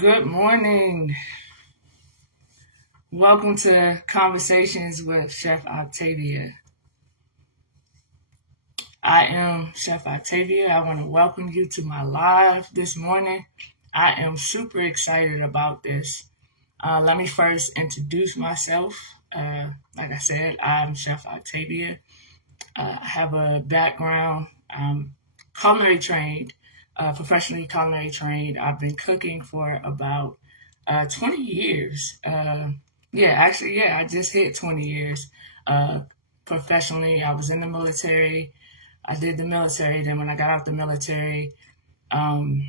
Good morning. Welcome to Conversations with Chef Octavia. I am Chef Octavia. I want to welcome you to my live this morning. I am super excited about this. Let me first introduce myself. Like I said, I'm Chef Octavia. I have a background. I'm culinary trained, professionally culinary trained. I've been cooking for about 20 years. I just hit 20 years. Uh, Professionally, I was in the military. I did the military. Then when I got out the military, um,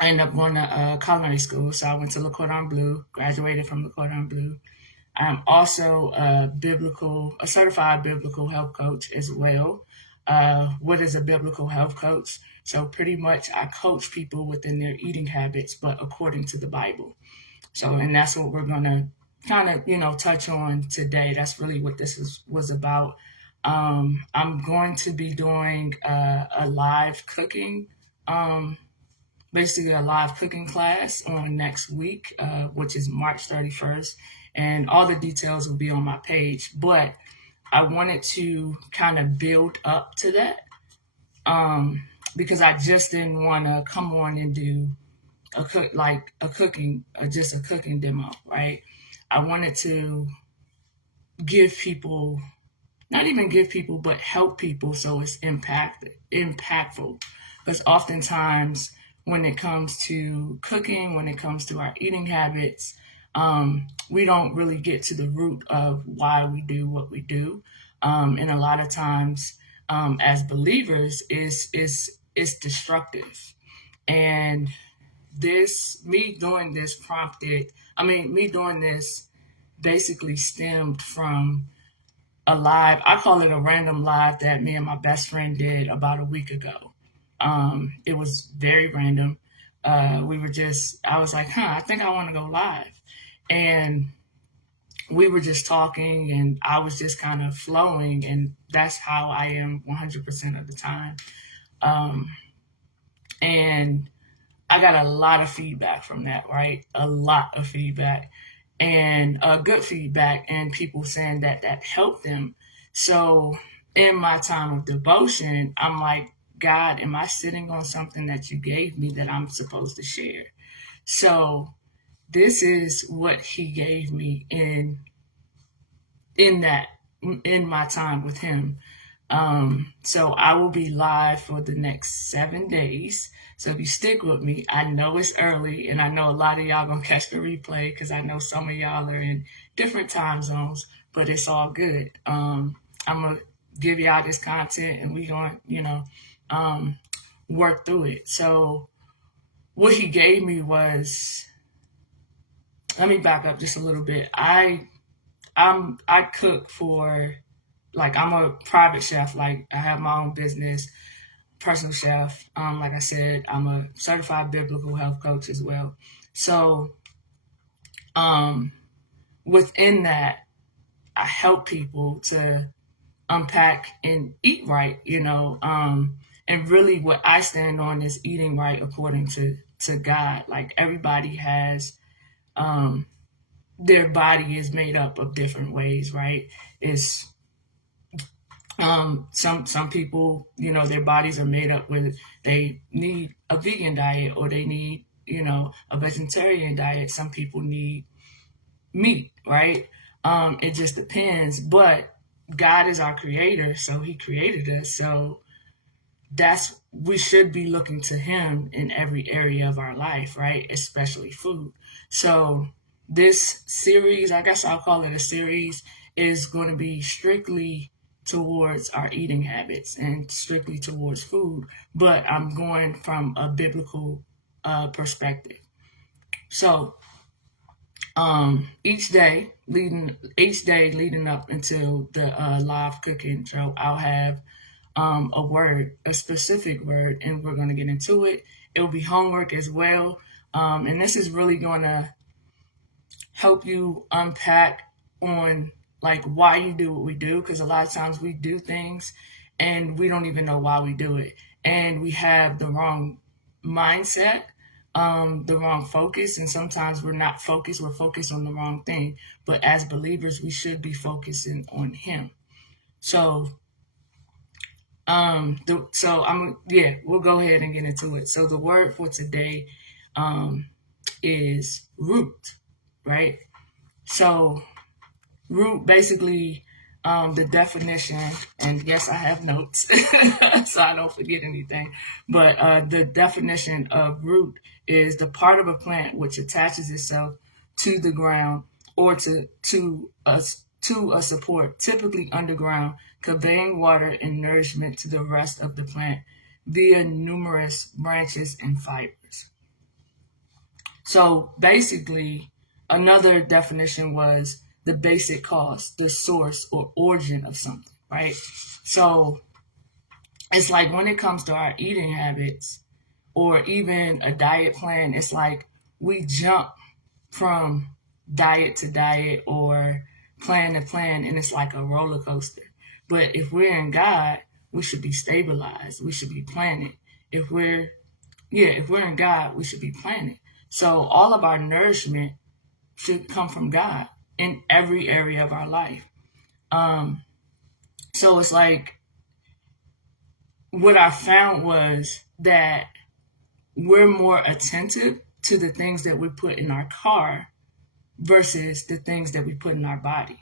I ended up going to culinary school. So I went to Le Cordon Bleu, graduated from Le Cordon Bleu. I'm also a certified biblical health coach as well. What is a biblical health coach? So pretty much I coach people within their eating habits, but according to the Bible. So, and that's what we're gonna kind of, touch on today. That's really what was about. I'm going to be doing a live cooking, um, basically a live cooking class on next week, which is March 31st. And all the details will be on my page. But I wanted to kind of build up to that because I just didn't want to come on and do just a cooking demo, right? I wanted to give people, not even give people, but help people so it's impactful. Because oftentimes when it comes to cooking, when it comes to our eating habits, we don't really get to the root of why we do what we do. And a lot of times, as believers, is destructive. And me doing this basically stemmed from a live, I call it a random live that me and my best friend did about a week ago. It was very random. I was like, I think I want to go live. And we were just talking and I was just kind of flowing. And that's how I am 100% of the time. And I got a lot of feedback from that, right? A lot of feedback and good feedback, and people saying that that helped them. So in my time of devotion, I'm like, God, am I sitting on something that you gave me that I'm supposed to share? So this is what he gave me in that in my time with him. So I will be live for the next 7 days. So if you stick with me, I know it's early and I know a lot of y'all gonna catch the replay because I know some of y'all are in different time zones, but it's all good. I'm gonna give y'all this content and we gonna, work through it. So what he gave me was, let me back up just a little bit. I cook for, like, I'm a private chef. Like, I have my own business, personal chef. Like I said, I'm a certified biblical health coach as well. So um, within that, I help people to unpack and eat right, and really what I stand on is eating right according to God. Like, everybody has, their body is made up of different ways, right? It's some people, their bodies are made up with, they need a vegan diet or they need, a vegetarian diet. Some people need meat, right? It just depends. But God is our creator, so he created us. So we should be looking to him in every area of our life, right? Especially food. So this series, I guess I'll call it a series, is going to be strictly towards our eating habits and strictly towards food, but I'm going from a biblical perspective. So each day leading up until the live cooking show, I'll have a word, a specific word, and we're going to get into it. It will be homework as well. And this is really going to help you unpack on like why you do what we do, because a lot of times we do things and we don't even know why we do it, and we have the wrong mindset the wrong focus, and sometimes we're not focused. We're focused on the wrong thing. But as believers, we should be focusing on Him. So, we'll go ahead and get into it. So the word for today, um, is root, right? So root basically, the definition, and yes, I have notes so I don't forget anything. But the definition of root is the part of a plant which attaches itself to the ground or to a support, typically underground, conveying water and nourishment to the rest of the plant via numerous branches and fibers. So basically, another definition was the basic cause, the source or origin of something, right? So it's like when it comes to our eating habits or even a diet plan, it's like we jump from diet to diet or plan to plan, and it's like a roller coaster. But if we're in God, we should be stabilized. We should be planted. If we're if we're in God, we should be planted. So all of our nourishment should come from God in every area of our life. Um, so it's like what I found was that we're more attentive to the things that we put in our car versus the things that we put in our body.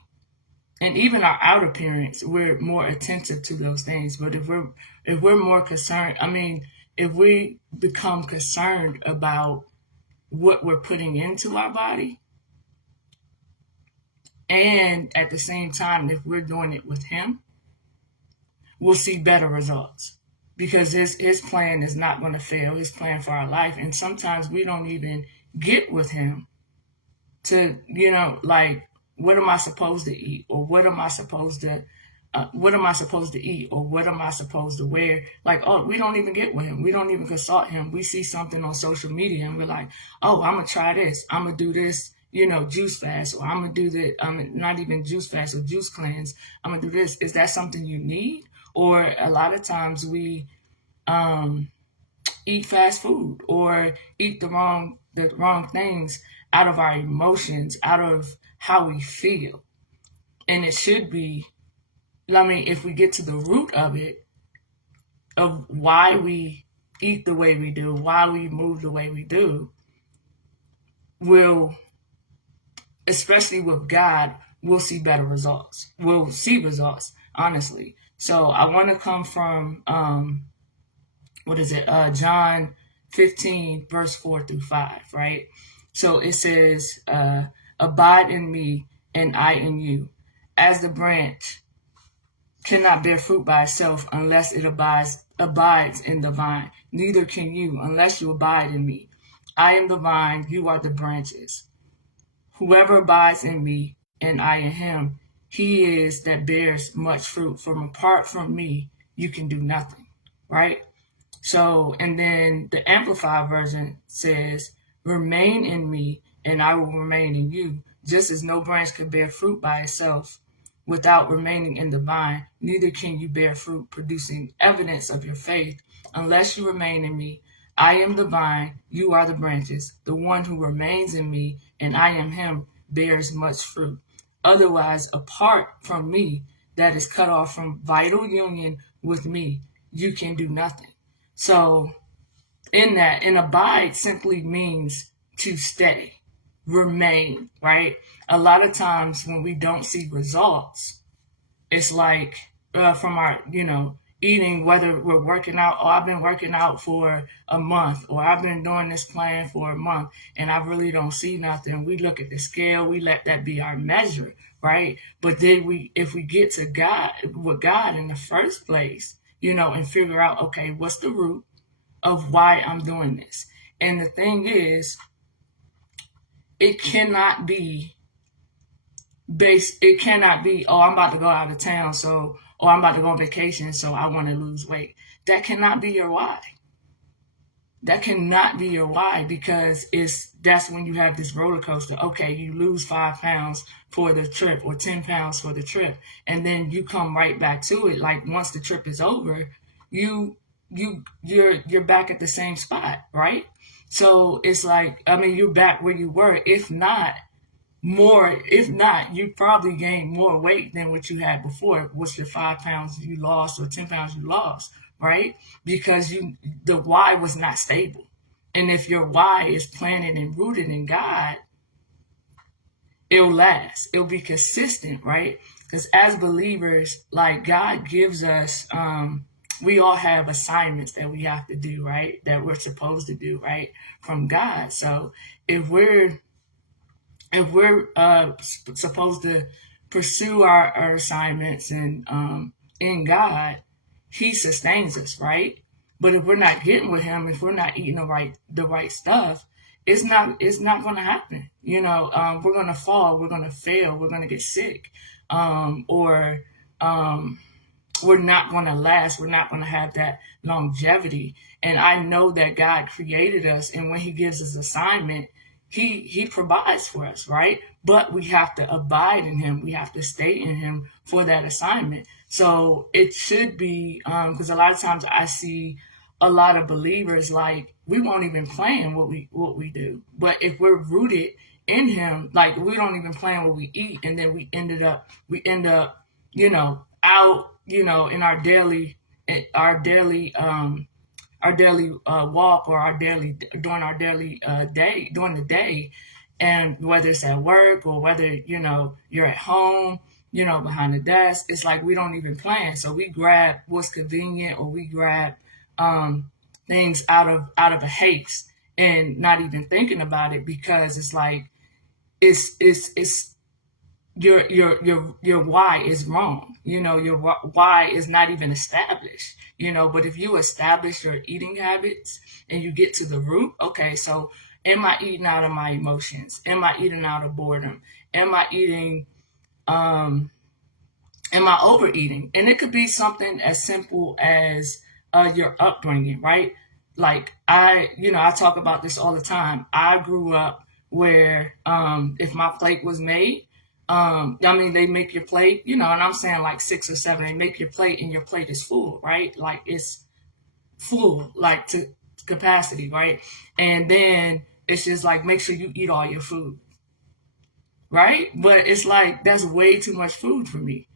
And even our outer appearance, we're more attentive to those things. But if we're more concerned, I mean, if we become concerned about what we're putting into our body, and at the same time, if we're doing it with Him, we'll see better results because his plan is not going to fail. His plan for our life, and sometimes we don't even get with Him to, like, what am I supposed to eat, or what am I supposed to eat, or what am I supposed to wear? Like, oh, we don't even get with Him. We don't even consult Him. We see something on social media and we're like, oh, I'm gonna try this. I'm gonna do this, juice fast, or I'm gonna do that. Not even juice fast or juice cleanse. I'm gonna do this. Is that something you need? Or a lot of times we um, eat fast food or eat the wrong things out of our emotions, out of how we feel. And it should be, I mean, if we get to the root of it, of why we eat the way we do, why we move the way we do, we'll, especially with God, we'll see better results. We'll see results, honestly. So I want to come from, what is it? John 15, verse 4 through 5, right? So it says, abide in me and I in you. As the branch cannot bear fruit by itself unless it abides in the vine, neither can you unless you abide in me. I am the vine, you are the branches. Whoever abides in me and I in him, he is that bears much fruit. From apart from me, you can do nothing, right? So, and then the Amplified version says, remain in me and I will remain in you. Just as no branch can bear fruit by itself without remaining in the vine, neither can you bear fruit producing evidence of your faith unless you remain in me. I am the vine, you are the branches. The one who remains in me and I am him bears much fruit. Otherwise, apart from me, that is cut off from vital union with me, you can do nothing. So, in that, and abide simply means to stay, remain, right? A lot of times when we don't see results, it's like from our, eating, whether we're working out, or I've been working out for a month, or I've been doing this plan for a month, and I really don't see nothing. We look at the scale, we let that be our measure, right? But then if we get to God, with God in the first place, and figure out, okay, what's the root of why I'm doing this? And the thing is, it cannot be it cannot be, oh, I'm about to go out of town, or I'm about to go on vacation, so I want to lose weight. That cannot be your why. That cannot be your why, because that's when you have this roller coaster. Okay, you lose 5 pounds for the trip or 10 pounds for the trip, and then you come right back to it. Like once the trip is over, you're back at the same spot, right? So it's like, I mean, you're back where you were. If not, more, if not, you probably gained more weight than what you had before. What's your 5 pounds you lost or 10 pounds you lost, right? Because the why was not stable. And if your why is planted and rooted in God, it'll last. It'll be consistent, right? Because as believers, like God gives us, we all have assignments that we have to do, right? That we're supposed to do, right? From God. So if we're supposed to pursue our assignments and in God, He sustains us, right? But if we're not getting with Him, if we're not eating the right stuff, it's not going to happen. We're going to fall, we're going to fail, we're going to get sick, or we're not going to last. We're not going to have that longevity. And I know that God created us, and when He gives us assignment, He provides for us, right? But we have to abide in Him. We have to stay in Him for that assignment. So it should be, because a lot of times I see a lot of believers like we won't even plan what we do, but if we're rooted in Him, like we don't even plan what we eat, and then we end up out, in our daily walk, or during the day, and whether it's at work or whether you're at home, behind the desk, it's like we don't even plan. So we grab what's convenient, or we grab things out of a haste and not even thinking about it, because it's like it's your why is wrong. Your why is not even established. But if you establish your eating habits and you get to the root, okay, so am I eating out of my emotions? Am I eating out of boredom? Am I eating um am I overeating? And it could be something as simple as your upbringing, right? Like I talk about this all the time. I grew up where if my plate was made, I mean, they make your plate, and I'm saying like 6 or 7, they make your plate and your plate is full, right? Like it's full, like to capacity, right? And then it's just like, make sure you eat all your food, right? But it's like, that's way too much food for me.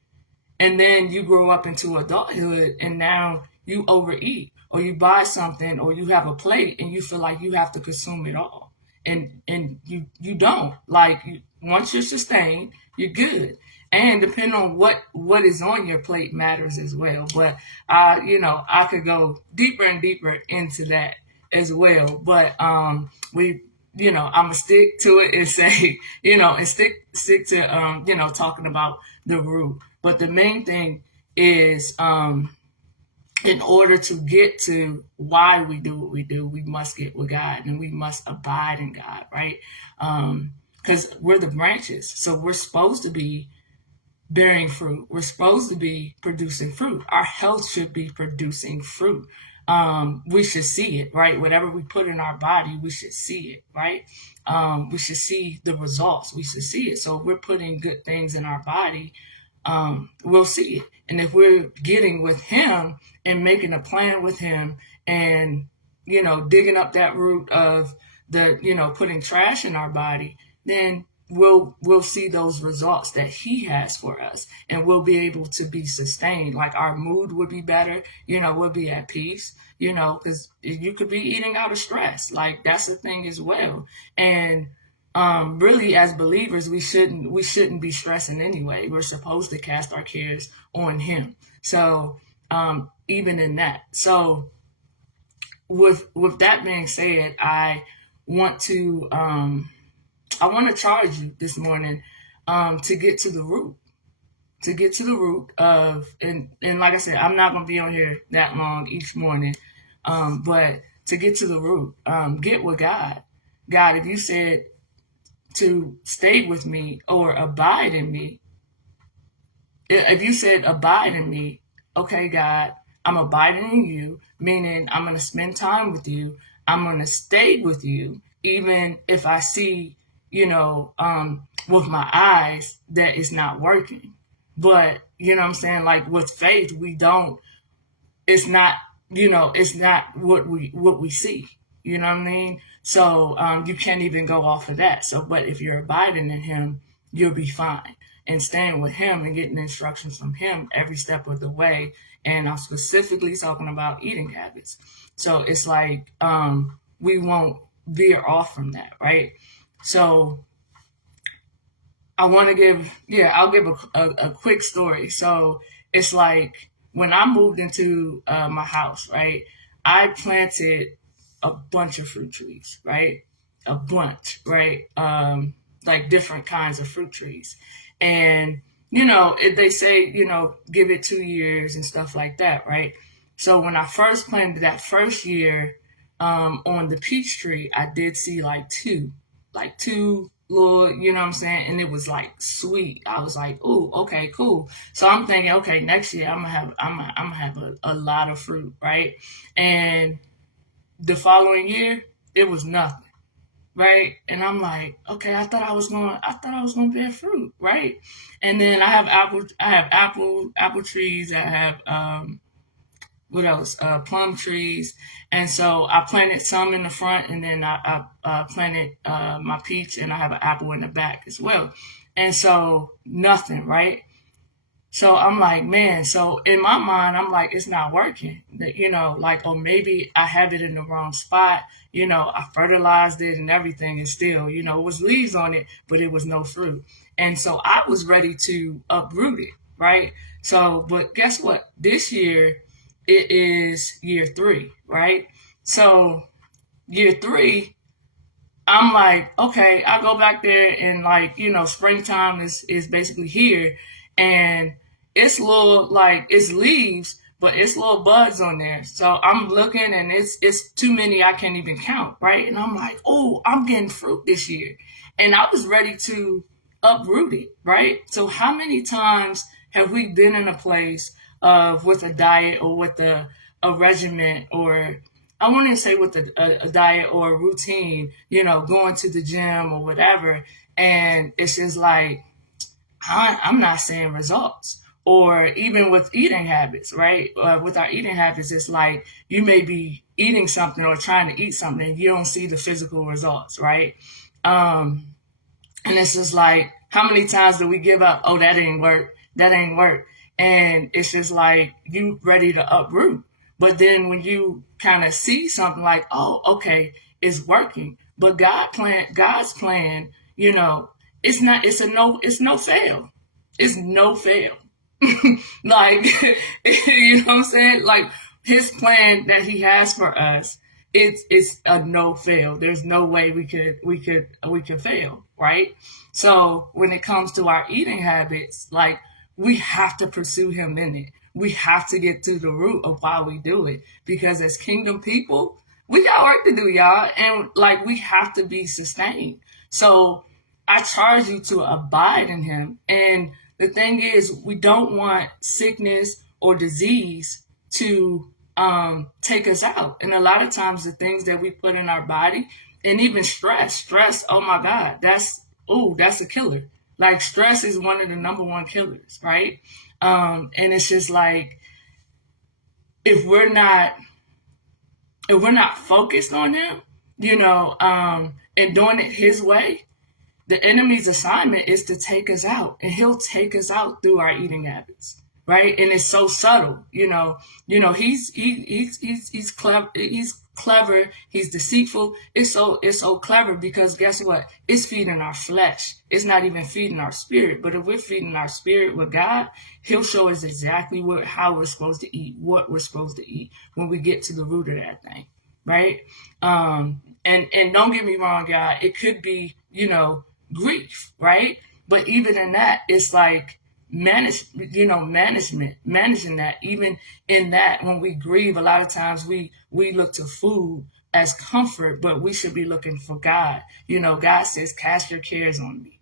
And then you grow up into adulthood, and now you overeat, or you buy something, or you have a plate and you feel like you have to consume it all. And you don't. Like once you're sustained, you're good. And depending on what is on your plate matters as well. But I could go deeper and deeper into that as well. But I'm gonna stick to it and say, and stick to talking about the root. But the main thing is, in order to get to why we do what we do, we must get with God, and we must abide in God, right? Because we're the branches, so we're supposed to be bearing fruit. We're supposed to be producing fruit. Our health should be producing fruit. We should see it, right? Whatever we put in our body, we should see it, right? We should see the results. We should see it. So if we're putting good things in our body, we'll see it. And if we're getting with Him and making a plan with Him, and digging up that root of the putting trash in our body, then we'll see those results that He has for us, and we'll be able to be sustained. Like our mood would be better, we'll be at peace, because you could be eating out of stress. Like that's the thing as well. And really, as believers, we shouldn't be stressing anyway. We're supposed to cast our cares on Him. So even in that, so with that being said, want to I want to charge you this morning, to get to the root, of, and like I said, I'm not going to be on here that long each morning, but to get to the root, get with God. God, if you said to stay with me or abide in me, if you said abide in me, okay, God, I'm abiding in you, meaning I'm going to spend time with you. I'm going to stay with you, even if I see, with my eyes that it's not working. But, what I'm saying? Like with faith, it's not, it's not what we see. You know what I mean? So you can't even go off of that. So, but if you're abiding in Him, you'll be fine. And staying with Him and getting instructions from Him every step of the way. And I'm specifically talking about eating habits. So it's like we won't veer off from that, right? So I want to give, yeah, I'll give a quick story. So it's like when I moved into my house, right? I planted a bunch of fruit trees, right? A bunch, right? Like different kinds of fruit trees. And, they say, give it 2 years and stuff like that, right? So when I first planted that first year on the peach tree, I did see like two little, you know what I'm saying? And it was like sweet. I was like, "Ooh, okay, cool." So I'm thinking, okay, next year I'm gonna have a lot of fruit, right? And the following year, it was nothing, right? And I'm like, okay, I thought I was gonna bear fruit, right? And then I have apple trees. I have what else? Plum trees. And so I planted some in the front, and then I planted my peach, and I have an apple in the back as well. And so nothing, right? So I'm like, man, so in my mind, I'm like, it's not working. That, like, or maybe I have it in the wrong spot. I fertilized it and everything, and still, it was leaves on it, but it was no fruit. And so I was ready to uproot it, right? So, but guess what? This year, it is year 3, right? So, year 3, I'm like, okay, I go back there and like, springtime is basically here, and it's little like it's leaves, but it's little buds on there. So I'm looking and it's too many I can't even count, right? And I'm like, oh, I'm getting fruit this year. And I was ready to uproot it, right? So how many times have we been in a place of with a diet or with a regimen, or I want to say with a diet or a routine, going to the gym or whatever. And it's just like, I'm not seeing results. Or even with eating habits, right? With our eating habits, it's like you may be eating something or trying to eat something and you don't see the physical results, right? Um, and it's just like, how many times do we give up? Oh, that ain't work. That ain't work. And it's just like you ready to uproot. But then when you kind of see something like, oh, okay, it's working. But God's plan, it's not, it's no fail. It's no fail. Like, you know what I'm saying? Like his plan that he has for us, it's a no fail. There's no way we could fail, right? So when it comes to our eating habits, like we have to pursue him in it. We have to get to the root of why we do it. Because as kingdom people, we got work to do, y'all. And like we have to be sustained. So I charge you to abide in him. And the thing is, we don't want sickness or disease to take us out. And a lot of times, the things that we put in our body, and even stress. Oh my God, that's a killer. Like stress is one of the number one killers, right? And it's just like if we're not focused on him, and doing it his way, the enemy's assignment is to take us out, and he'll take us out through our eating habits, right? And it's so subtle, he's clever, he's deceitful. It's so clever because guess what? It's feeding our flesh. It's not even feeding our spirit. But if we're feeding our spirit with God, he'll show us exactly how we're supposed to eat, what we're supposed to eat when we get to the root of that thing, right? And don't get me wrong, God, it could be, grief, right? But even in that, it's like managing that. Even in that, when we grieve, a lot of times we look to food as comfort, but we should be looking for God. God says, cast your cares on me,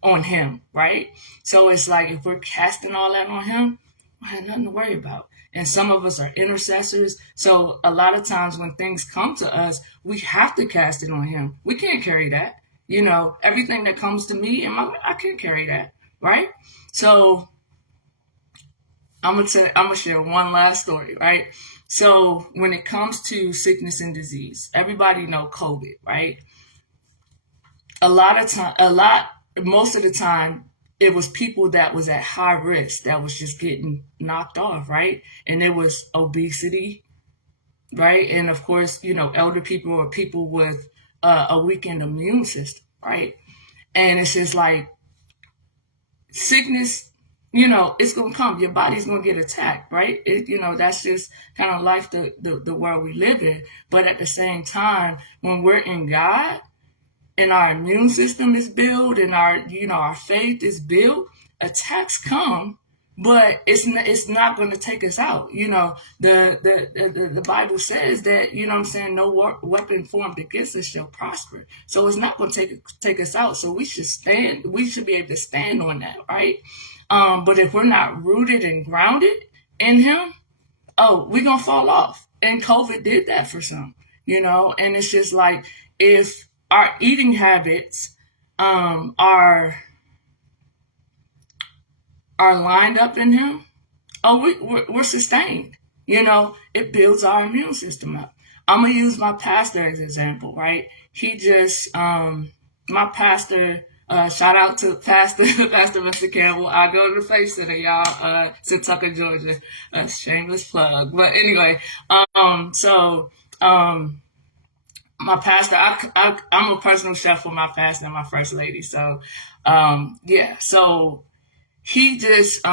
on him, right? So it's like if we're casting all that on him, we have nothing to worry about. And some of us are intercessors. So a lot of times when things come to us, we have to cast it on him. We can't carry that. Everything that comes to me, I can't carry that, right? So I'm gonna share one last story, right? So when it comes to sickness and disease, everybody know COVID, right? Most of the time, it was people that was at high risk that was just getting knocked off, right? And it was obesity, right? And of course, elder people or people with a weakened immune system, right? And it's just like sickness, it's gonna come. Your body's gonna get attacked, right? That's just kind of life, the world we live in. But at the same time, when we're in God and our immune system is built and our faith is built, attacks come, but it's not going to take us out. The Bible says that, what I'm saying, no weapon formed against us shall prosper. So it's not going to take us out. So we should be able to stand on that, right? But if we're not rooted and grounded in Him, oh, we're gonna fall off. And COVID did that for some, and it's just like, if our eating habits are lined up in Him, oh, we're sustained. It builds our immune system up. I'm gonna use my pastor as an example, right? He just my pastor. Shout out to Pastor Pastor Mr. Campbell. I go to the Faith Center, y'all, Tucker, Georgia. Shameless plug. But anyway, so my pastor, I'm a personal chef for my pastor and my first lady. So yeah, so he just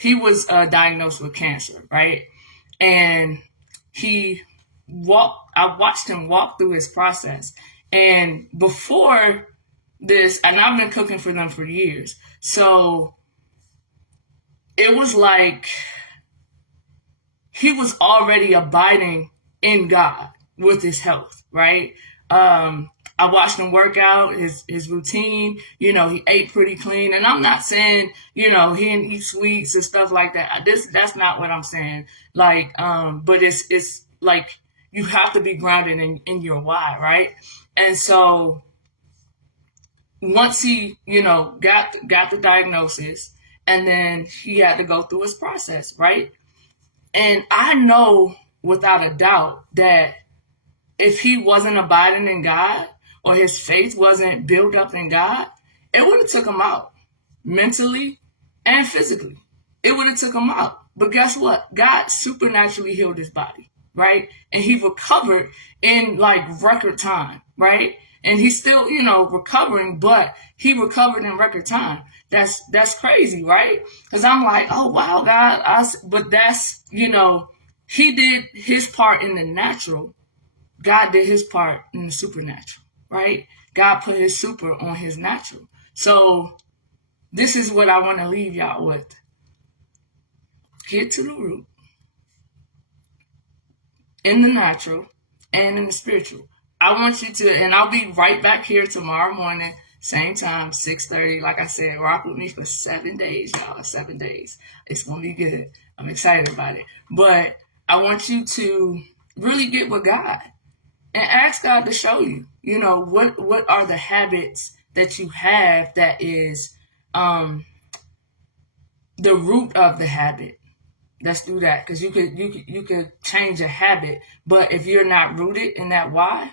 he was diagnosed with cancer, right? And I watched him walk through his process. And before this, and I've been cooking for them for years. So it was like he was already abiding in God with his health, right? I watched him work out his routine. He ate pretty clean, and I'm not saying he didn't eat sweets and stuff like that. That's not what I'm saying. Like, but it's like you have to be grounded in your why, right? And so once he got the diagnosis, and then he had to go through his process, right? And I know without a doubt that if he wasn't abiding in God, or his faith wasn't built up in God, it would have took him out mentally and physically. It would have took him out. But guess what? God supernaturally healed his body, right? And he recovered in like record time, right? And he's still, recovering, but he recovered in record time. That's crazy, right? Because I'm like, oh wow, God. But that's, he did his part in the natural. God did his part in the supernatural, right? God put his super on his natural. So this is what I want to leave y'all with. Get to the root in the natural and in the spiritual. I want you to, and I'll be right back here tomorrow morning, same time, 6:30. Like I said, rock with me for 7 days, y'all. 7 days. It's going to be good. I'm excited about it. But I want you to really get with God and ask God to show you, what are the habits that you have that is the root of the habit. Let's do that, because you could change a habit, but if you're not rooted in that why,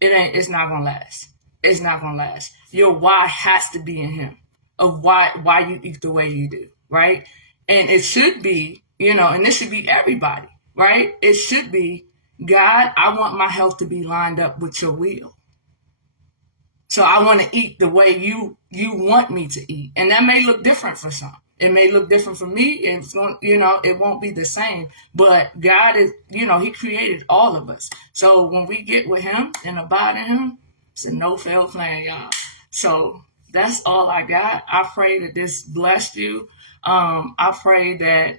it's not gonna last. It's not gonna last. Your why has to be in Him, of why you eat the way you do, right? And it should be, and this should be everybody, right? It should be, God, I want my health to be lined up with your will. So I want to eat the way you want me to eat, and that may look different for some. It may look different for me. It's going, it won't be the same. But God is, He created all of us. So when we get with Him and abide in Him, it's a no fail plan, y'all. So that's all I got. I pray that this blessed you. I pray that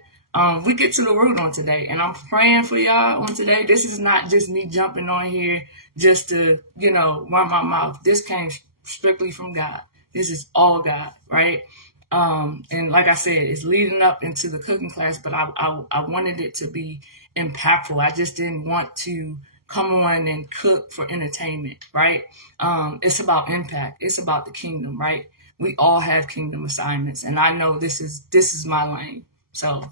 we get to the root on today, and I'm praying for y'all on today. This is not just me jumping on here just to, run my mouth. This came strictly from God. This is all God, right? And like I said, it's leading up into the cooking class, but I wanted it to be impactful. I just didn't want to come on and cook for entertainment, right? It's about impact. It's about the kingdom, right? we all have kingdom assignments, and I know this is my lane. So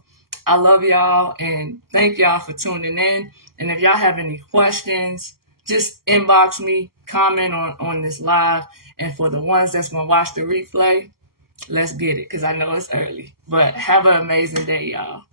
I love y'all and thank y'all for tuning in. And if y'all have any questions, just inbox me, comment on this live. And for the ones that's gonna watch the replay, let's get it because I know it's early. But have an amazing day, y'all.